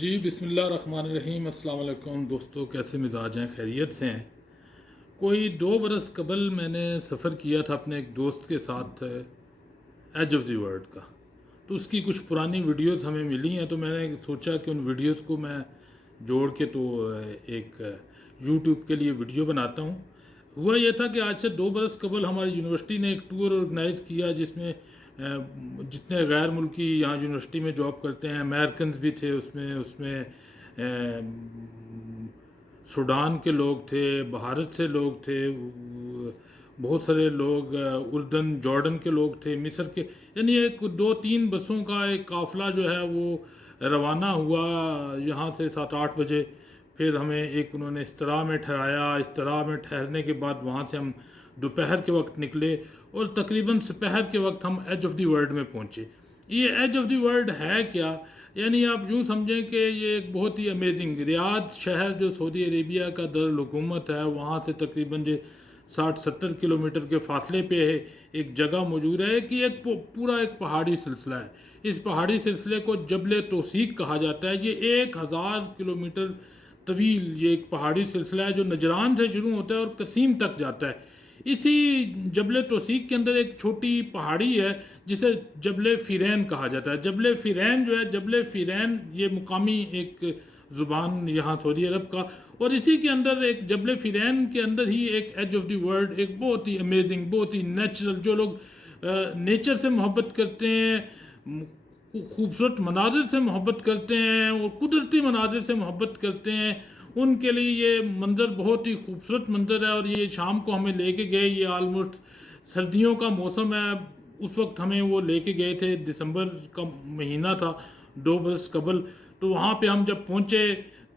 جی بسم اللہ الرحمن الرحیم۔ السلام علیکم دوستو، کیسے مزاج ہیں؟ خیریت سے ہیں؟ کوئی 2 برس قبل میں نے سفر کیا تھا اپنے ایک دوست کے ساتھ ایج آف دی ورلڈ کا، تو اس کی کچھ پرانی ویڈیوز ہمیں ملی ہیں، تو میں نے سوچا کہ ان ویڈیوز کو میں جوڑ کے تو ایک یوٹیوب کے لیے ویڈیو بناتا ہوں۔ ہوا یہ تھا کہ آج سے 2 برس قبل ہماری یونیورسٹی نے ایک ٹور آرگنائز کیا، جس میں جتنے غیر ملکی یہاں یونیورسٹی میں جاب کرتے ہیں، امیرکنز بھی تھے اس میں سوڈان کے لوگ تھے، بھارت سے لوگ تھے، بہت سارے لوگ اردن جارڈن کے لوگ تھے، مصر کے، یعنی ایک 2-3 بسوں کا ایک قافلہ جو ہے وہ روانہ ہوا یہاں سے 7-8 بجے۔ پھر ہمیں انہوں نے استراحا میں ٹھہرایا، استراحا میں ٹھہرنے کے بعد وہاں سے ہم دوپہر کے وقت نکلے اور تقریباً سپہر کے وقت ہم ایج آف دی ورلڈ میں پہنچے۔ یہ ایج آف دی ورلڈ ہے کیا؟ یعنی آپ یوں سمجھیں کہ یہ ایک بہت ہی امیزنگ ریاض شہر جو سعودی عربیہ کا دارالحکومت ہے، وہاں سے تقریباً 60-70 کلومیٹر کے فاصلے پہ ہے ایک جگہ موجود ہے کہ ایک پورا ایک پہاڑی سلسلہ ہے۔ اس پہاڑی سلسلے کو جبل توثیق کہا جاتا ہے۔ یہ 1000 کلومیٹر طویل یہ ایک پہاڑی سلسلہ ہے جو نجران سے شروع ہوتا ہے اور قصیم تک جاتا ہے۔ اسی جبل توثیق کے اندر ایک چھوٹی پہاڑی ہے جسے جبل فیرین کہا جاتا ہے۔ جبل فیرین جو ہے، جبل فیرین یہ مقامی ایک زبان یہاں سعودی عرب کا، اور اسی کے اندر ایک جبل فیرین کے اندر ہی ایک ایج آف دی ورلڈ، ایک بہت ہی امیزنگ، بہت ہی نیچرل، جو لوگ نیچر سے محبت کرتے ہیں، خوبصورت مناظر سے محبت کرتے ہیں اور قدرتی مناظر سے محبت کرتے ہیں، ان کے لیے یہ منظر بہت ہی خوبصورت منظر ہے۔ اور یہ شام کو ہمیں لے کے گئے، یہ آلموسٹ سردیوں کا موسم ہے، اس وقت ہمیں وہ لے کے گئے تھے، دسمبر کا مہینہ تھا 2 برس قبل۔ تو وہاں پہ ہم جب پہنچے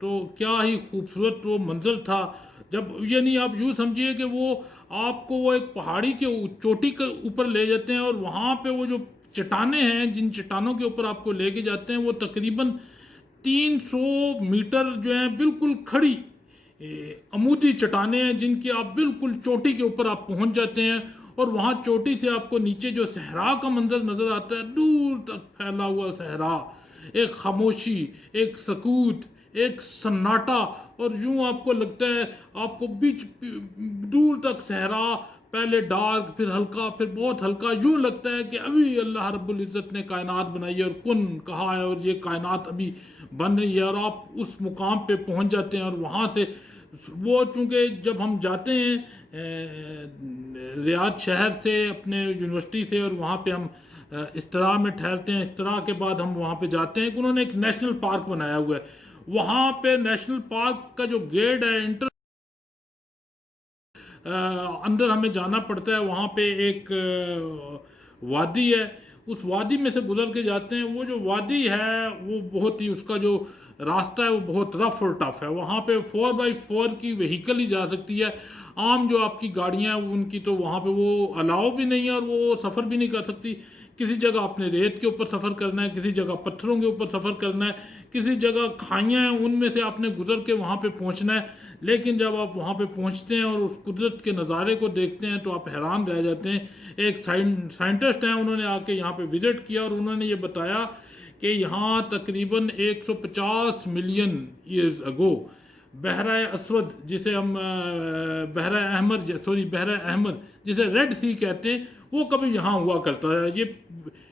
تو کیا ہی خوبصورت وہ منظر تھا۔ جب یعنی آپ یوں سمجھیے کہ وہ آپ کو وہ ایک پہاڑی کے چوٹی کے اوپر لے جاتے ہیں، اور وہاں پہ وہ جو چٹانیں ہیں، جن چٹانوں کے اوپر آپ کو لے کے جاتے ہیں، وہ تقریباً 300 میٹر جو ہیں بالکل کھڑی عمودی چٹانیں ہیں، جن کی آپ بالکل چوٹی کے اوپر آپ پہنچ جاتے ہیں، اور وہاں چوٹی سے آپ کو نیچے جو صحرا کا منظر نظر آتا ہے، دور تک پھیلا ہوا صحرا، ایک خاموشی، ایک سکوت، ایک سناٹا، اور یوں آپ کو لگتا ہے آپ کو بیچ دور تک صحرا، پہلے ڈارک، پھر ہلکا، پھر بہت ہلکا، یوں لگتا ہے کہ ابھی اللہ رب العزت نے کائنات بنائی ہے اور کن کہا ہے اور یہ کائنات ابھی بن رہی ہے، اور آپ اس مقام پہ پہنچ جاتے ہیں۔ اور وہاں سے وہ چونکہ جب ہم جاتے ہیں ریاض شہر سے اپنے یونیورسٹی سے، اور وہاں پہ ہم استراحا میں ٹھہرتے ہیں، استراحا کے بعد ہم وہاں پہ جاتے ہیں کہ انہوں نے ایک نیشنل پارک بنایا ہوا ہے۔ وہاں پہ نیشنل پارک کا جو گیٹ ہے، اندر ہمیں جانا پڑتا ہے، وہاں پہ ایک وادی ہے، اس وادی میں سے گزر کے جاتے ہیں۔ وہ جو وادی ہے وہ بہت ہی، اس کا جو راستہ ہے وہ بہت رف اور ٹف ہے۔ وہاں پہ 4x4 کی وہیکل ہی جا سکتی ہے، عام جو آپ کی گاڑیاں ہیں ان کی تو وہاں پہ وہ الاؤ بھی نہیں ہے، اور وہ سفر بھی نہیں کر سکتی۔ کسی جگہ آپ نے ریت کے اوپر سفر کرنا ہے، کسی جگہ پتھروں کے اوپر سفر کرنا ہے، کسی جگہ کھائیاں ہیں ان میں سے آپ نے گزر کے وہاں پہ پہنچنا ہے۔ لیکن جب آپ وہاں پہ پہنچتے ہیں اور اس قدرت کے نظارے کو دیکھتے ہیں تو آپ حیران رہ جاتے ہیں۔ ایک سائنٹسٹ ہیں، انہوں نے آ کے یہاں پہ وزٹ کیا، اور انہوں نے یہ بتایا کہ یہاں تقریباً 150 ملین ایئرز اگو بحرہ اسود، جسے ہم بحرہ احمر جسے ریڈ سی کہتے ہیں، وہ کبھی یہاں ہوا کرتا ہے۔ یہ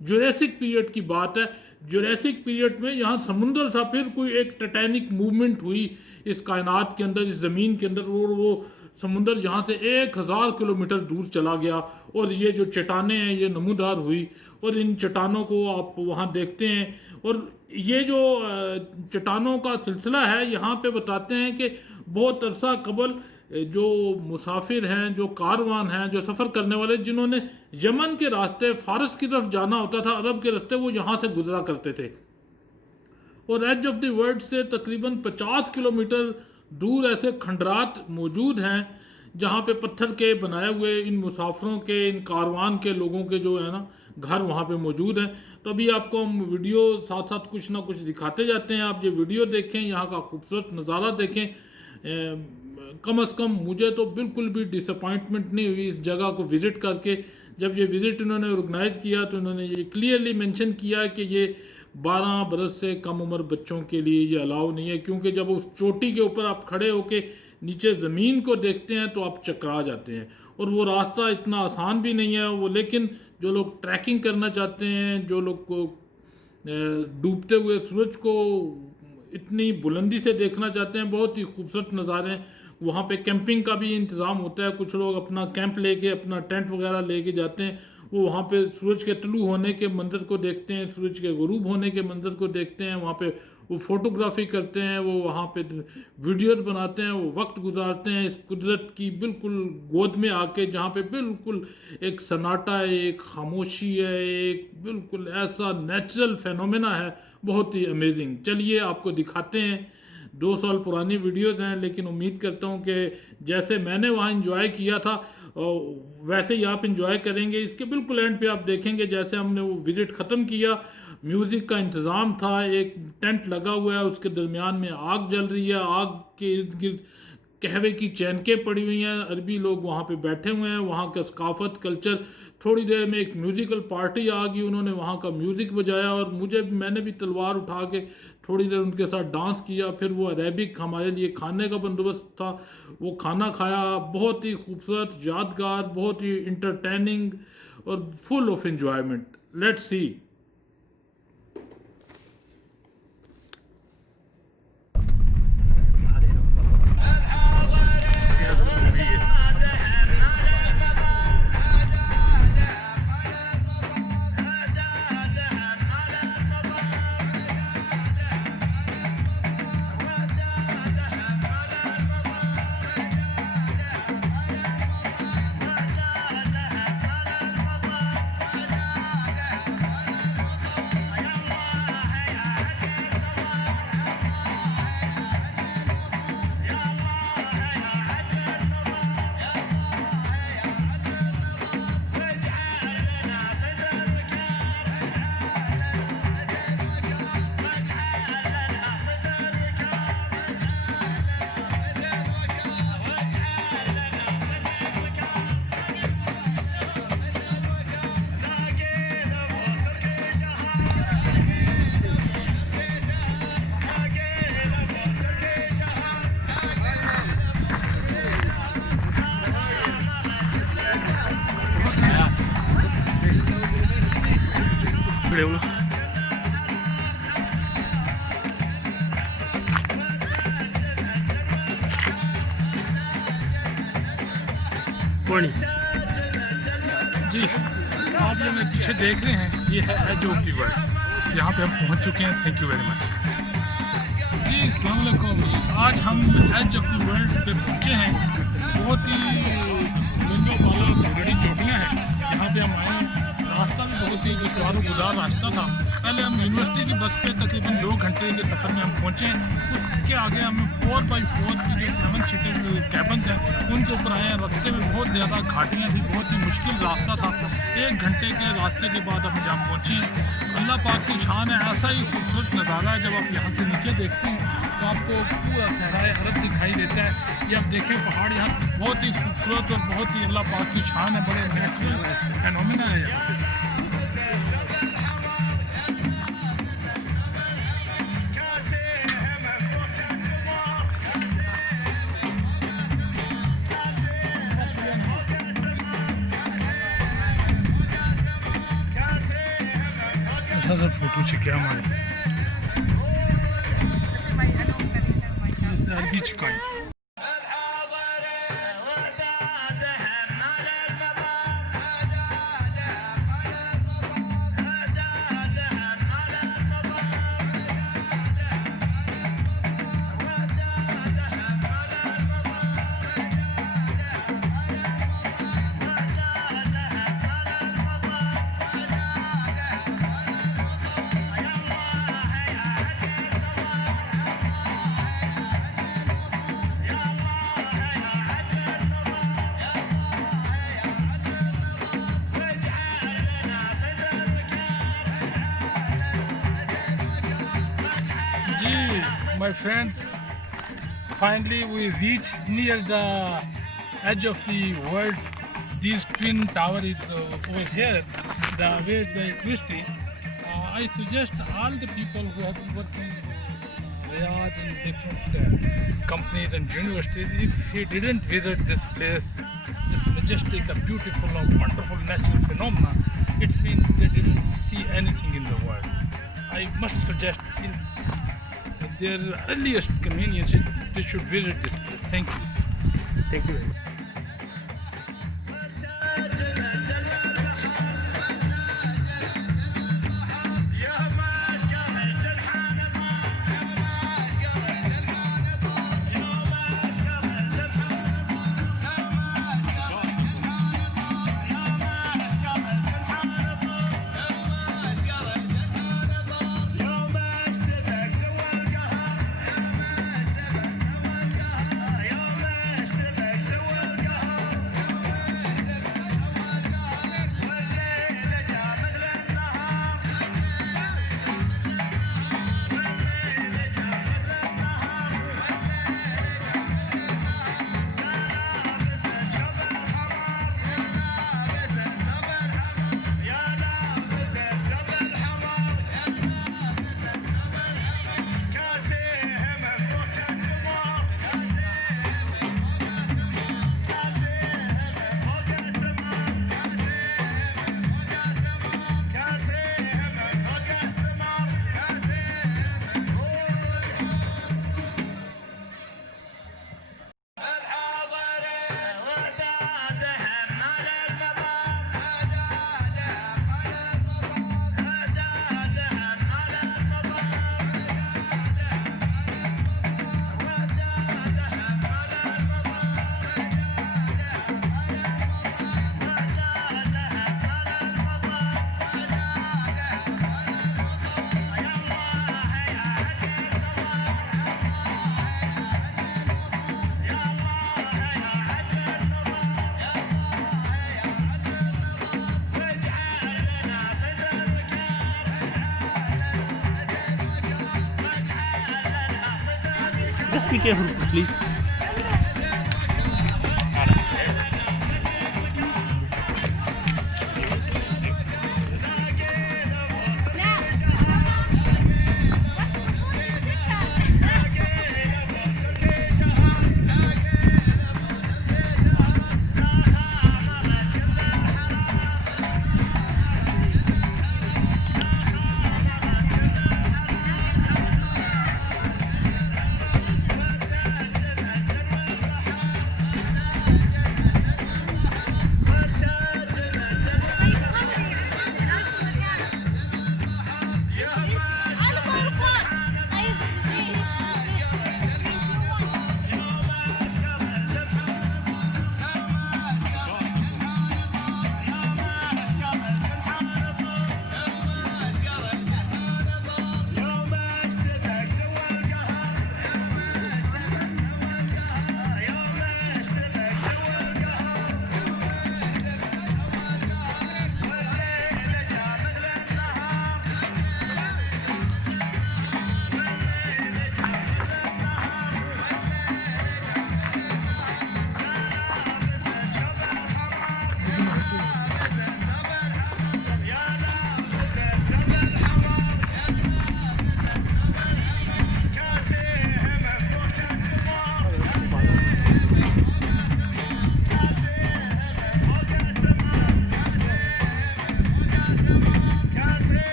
جوریسک پیریڈ کی بات ہے۔ جوریسک پیریڈ میں یہاں سمندر تھا، پھر کوئی ایک ٹیٹینک موومنٹ ہوئی اس کائنات کے اندر، اس زمین کے اندر، اور وہ سمندر یہاں سے 1000 کلومیٹر دور چلا گیا، اور یہ جو چٹانیں ہیں یہ نمودار ہوئی، اور ان چٹانوں کو آپ وہاں دیکھتے ہیں۔ اور یہ جو چٹانوں کا سلسلہ ہے، یہاں پہ بتاتے ہیں کہ بہت عرصہ قبل جو مسافر ہیں، جو کاروان ہیں، جو سفر کرنے والے، جنہوں نے یمن کے راستے فارس کی طرف جانا ہوتا تھا، عرب کے راستے، وہ یہاں سے گزرا کرتے تھے۔ اور ایج آف دی ورلڈ سے تقریباً 50 کلومیٹر دور ایسے کھنڈرات موجود ہیں جہاں پہ پتھر کے بنائے ہوئے ان مسافروں کے، ان کاروان کے لوگوں کے جو ہے نا گھر وہاں پہ موجود ہیں۔ تو ابھی آپ کو ہم ویڈیو ساتھ ساتھ کچھ نہ کچھ دکھاتے جاتے ہیں، آپ یہ ویڈیو دیکھیں، یہاں کا خوبصورت نظارہ دیکھیں۔ کم از کم مجھے تو بالکل بھی ڈس اپوائنٹمنٹ نہیں ہوئی اس جگہ کو وزٹ کر کے۔ جب یہ وزٹ انہوں نے آرگنائز کیا تو انہوں نے یہ کلیئرلی مینشن کیا کہ یہ 12 برس سے کم عمر بچوں کے لیے یہ الاؤ نہیں ہے، کیونکہ جب اس چوٹی کے اوپر آپ کھڑے ہو کے نیچے زمین کو دیکھتے ہیں تو آپ چکرا جاتے ہیں، اور وہ راستہ اتنا آسان بھی نہیں ہے وہ، لیکن جو لوگ ٹریکنگ کرنا چاہتے ہیں، جو لوگ کو ڈوبتے ہوئے سورج کو اتنی بلندی سے دیکھنا چاہتے ہیں، بہت ہی خوبصورت نظارے ہیں وہاں پہ۔ کیمپنگ کا بھی انتظام ہوتا ہے، کچھ لوگ اپنا کیمپ لے کے اپنا ٹینٹ وغیرہ لے کے جاتے ہیں، وہ وہاں پہ سورج کے طلوع ہونے کے منظر کو دیکھتے ہیں، سورج کے غروب ہونے کے منظر کو دیکھتے ہیں، وہاں پہ وہ فوٹوگرافی کرتے ہیں، وہ وہاں پہ ویڈیوز بناتے ہیں، وہ وقت گزارتے ہیں اس قدرت کی بالکل گود میں آ کے، جہاں پہ بالکل ایک سناٹا ہے، ایک خاموشی ہے، ایک بالکل ایسا نیچرل فینومینا ہے، بہت ہی امیزنگ۔ چلیے آپ کو دکھاتے ہیں، 2 سال پرانی ویڈیوز ہیں، لیکن امید کرتا ہوں کہ جیسے میں نے وہاں انجوائے کیا تھا ویسے ہی آپ انجوائے کریں گے۔ اس کے بالکل اینڈ پہ آپ دیکھیں گے جیسے ہم نے وہ وزٹ ختم کیا، میوزک کا انتظام تھا، ایک ٹینٹ لگا ہوا ہے، اس کے درمیان میں آگ جل رہی ہے، آگ کے ارد گرد قہوے کی چینکیں پڑی ہوئی ہیں، عربی لوگ وہاں پہ بیٹھے ہوئے ہیں، وہاں کا ثقافت کلچر۔ تھوڑی دیر میں ایک میوزیکل پارٹی آ گئی، انہوں نے وہاں کا میوزک بجایا، اور میں نے بھی تلوار اٹھا کے تھوڑی دیر ان کے ساتھ ڈانس کیا۔ پھر وہ عربک ہمارے لیے کھانے کا بندوبست تھا، وہ کھانا کھایا، بہت ہی خوبصورت، یادگار، بہت ہی انٹرٹیننگ اور فل آف انجوائمنٹ۔ لیٹس سی۔ جی آپ جو میرے پیچھے دیکھ رہے ہیں یہ ہے ایج آف دی ورلڈ، یہاں پہ ہم پہنچ چکے ہیں۔ تھینک یو ویری مچ جی، السلام علیکم۔ آج ہم ایج آف دی ورلڈ پہ پہنچے ہیں، بہت ہی بلند و بالا بڑی چوٹیاں ہیں یہاں پہ ہم آئے ہیں۔ راستہ بھی بہت ہی دشوار و گزار راستہ تھا۔ پہلے ہم یونیورسٹی کی بس پہ تقریباً 2 گھنٹے کے سفر میں ہم پہنچے ہیں، اس کے آگے ہمیں 4x4 کی جو 7 سیٹر کیبنس ہیں ان کے اوپر آئے ہیں۔ راستے میں بہت زیادہ گھاٹیاں تھیں، بہت ہی مشکل راستہ تھا۔ 1 گھنٹے کے راستے کے بعد ہم جہاں پہنچے ہیں، اللہ پاک کی شان ہے، ایسا ہی خوبصورت نظارہ ہے۔ جب آپ یہاں سے نیچے دیکھتے ہیں تو آپ کو پورا صحرائے عرب دکھائی دیتا ہے۔ یہ آپ دیکھیں پہاڑ یہاں بہت ہی خوبصورت اور بہت ہی اللہ پاک کی شان ہے، بڑے نیچرل فینومینا ہے یہاں پہ۔ فوٹو چھکیا ہمارے عربی چکائی۔ My friends, finally we reached near the edge of the world. These twin tower is over here, the way it's very twisty. I suggest all the people who have been working Riyadh in different companies and universities, if he didn't visit this place, this majestic, beautiful, wonderful natural phenomena, it's mean they didn't see anything in the world. I must suggest in their earliest convenience, they should visit this place. Thank you. Thank you very much. Just be careful, please.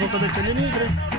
वो कदर चले नहीं इधर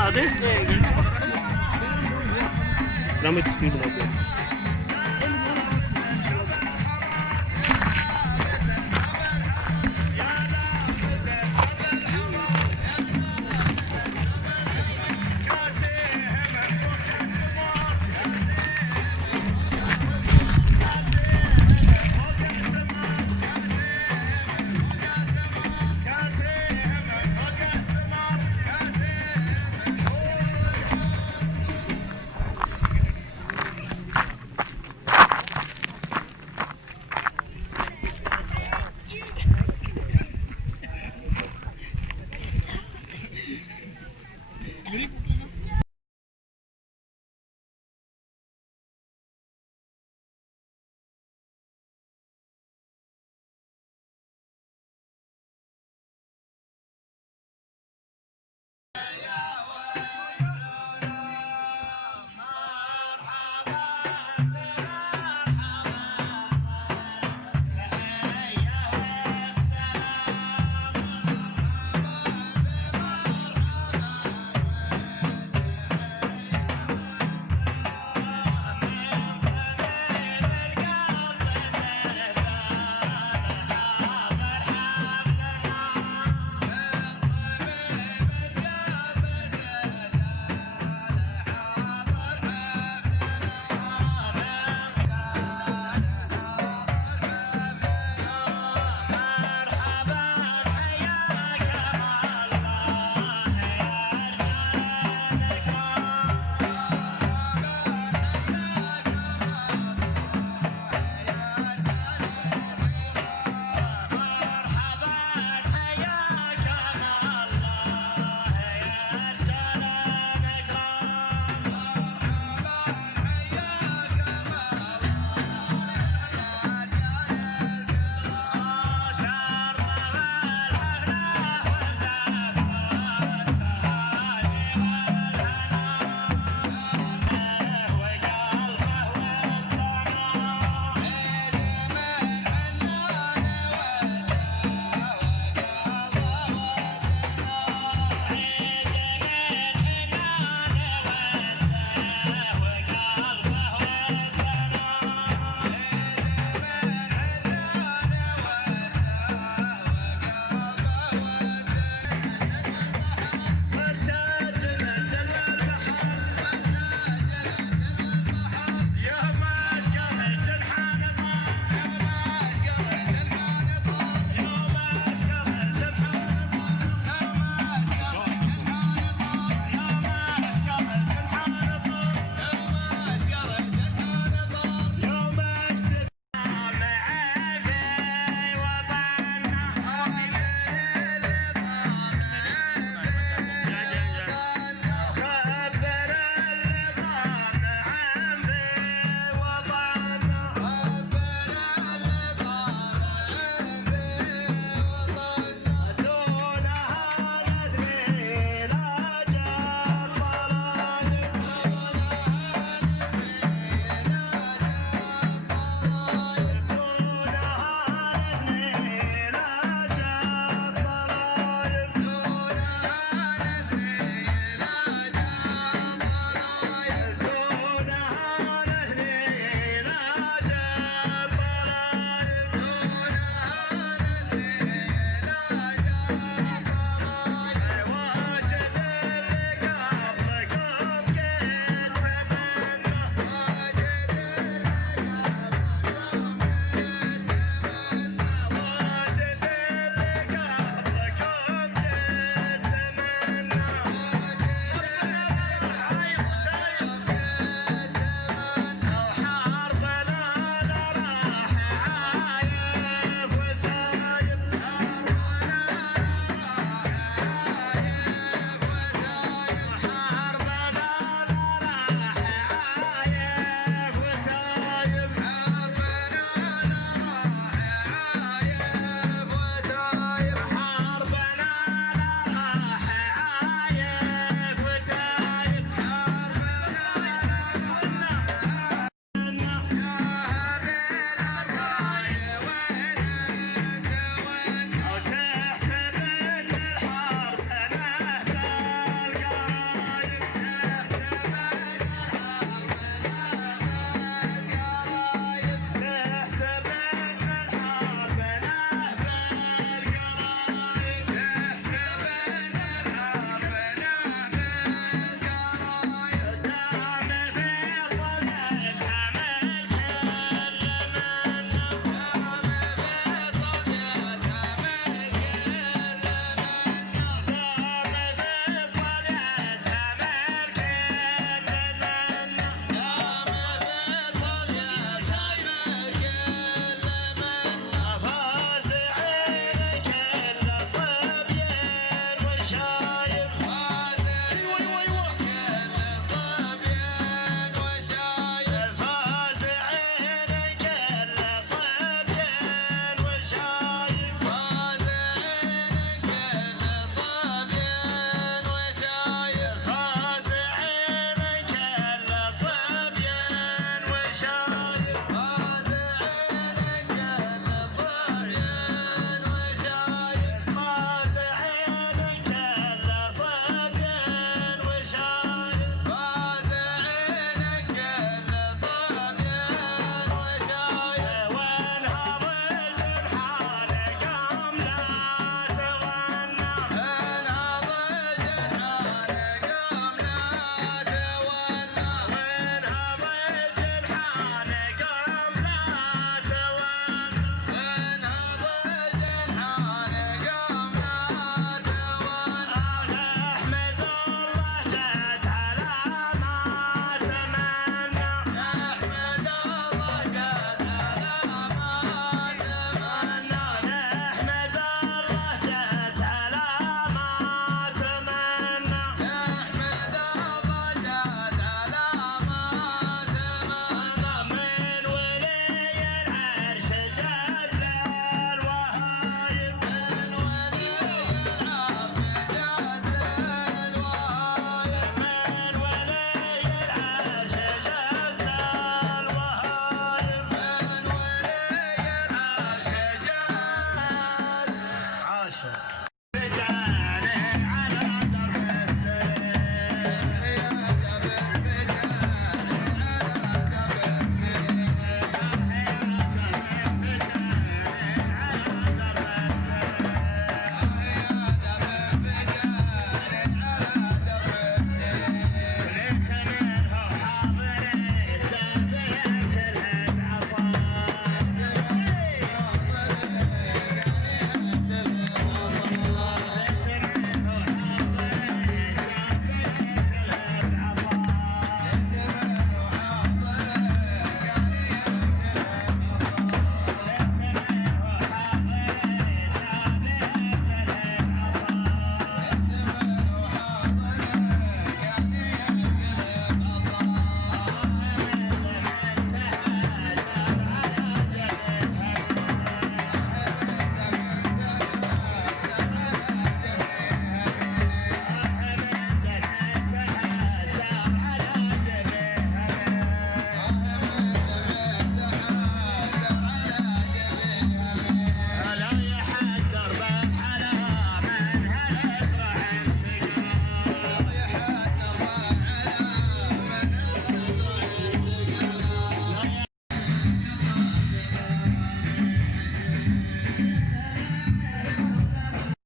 बना दे राम एक तस्वीर बना दे